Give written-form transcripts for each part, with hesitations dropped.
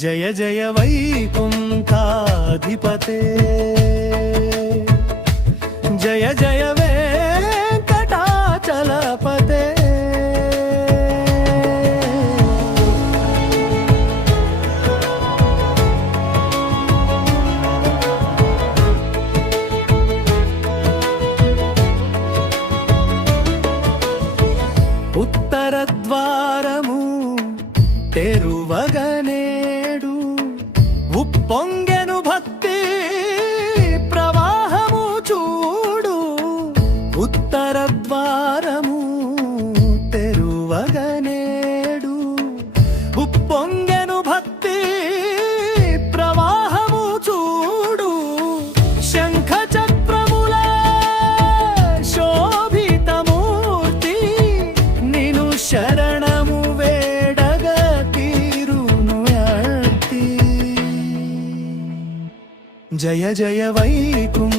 జయ జయ వైకుంఠాధిపతే జయ జయ వెంకటాచలపతే ఉత్తర ద్వారము తెరువగనేడు ఉప్పొంగెను భక్తి ప్రవాహము చూడు. ఉత్తర ద్వారము తెరువగనేడు ఉప్పొంగెను భక్తి ప్రవాహము చూడు. శంఖ చక్రముల శోభితమూర్తి నిను శరణము వేడగ తీరును అర్తి. జయ జయ వైకుంఠాధిపతే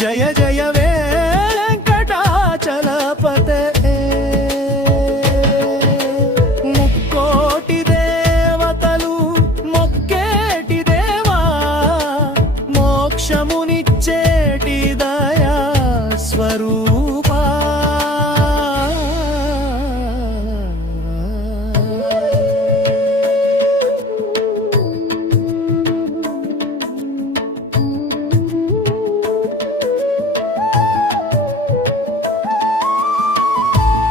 జయ జయ వెంకటాచలపతే. ముక్కోటి దేవతలు మొక్కేటి దేవా మోక్షమునిచ్చేటి దయా స్వరూపా.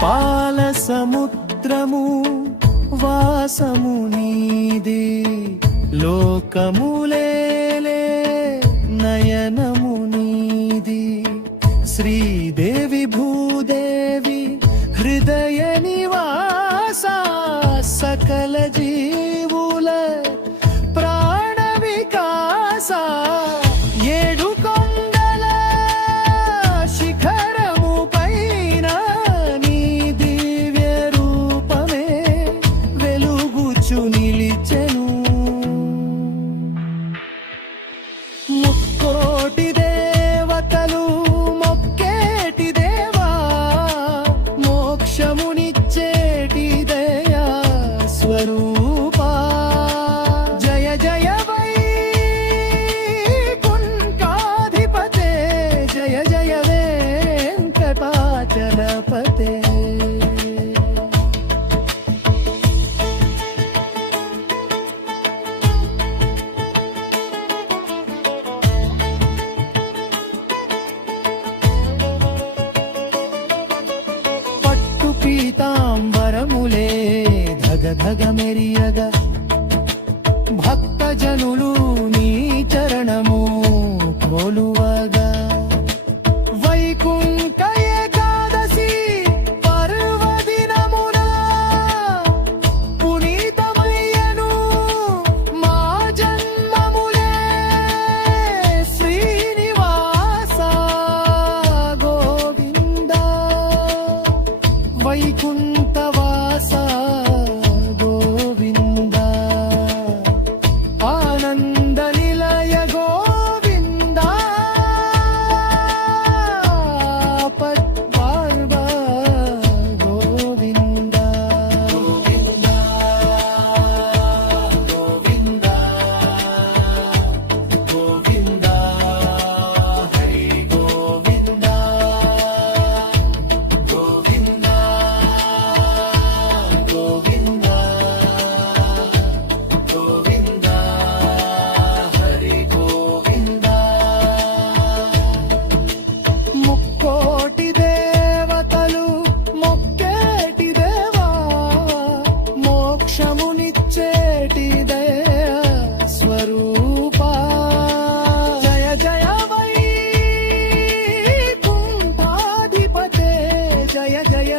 పాల సముద్రము వాసము నీది లోకములేలే నయనము నీది. శ్రీదేవి భూదేవి హృదయ నివాస సకల జీవుల ప్రాణ వికాస. ఏడు కొండల శిఖరము పైన నీ దివ్య రూపమే వెలుగుచు నిలిచెను. ముక్కోటి దేవతలు మొక్కేటి దేవా మోక్షమునిచ్చేటి దయా స్వరూపా. జయ జయ వైకుంఠాధిపతే జయ జయ వెంకటాచలపతే. పట్టు పీతాంబరములే ధగ ధగ మెరియగ భక్తజనులు నీ చరణము కొలువగా. వైకుంఠ ఏకాదశి పర్వదినమున పునీతమయ్యను మా జన్మములే. శ్రీనివాస గోవింద వైకుంఠవాస గోవింద. ఆనంద నిలయ గోవింద పద్మార్వ గోవింద. గోవింద గోవింద గోవింద హరి గోవింద గోవింద గోవింద గోవింద హరి గోవింద. ముక్కోటి దేవతలు మొక్కేటి దేవా మోక్షమునిచ్చేటి దయా స్వరూపా. జయ జయ వైకుంఠాధిపతే జయ జయ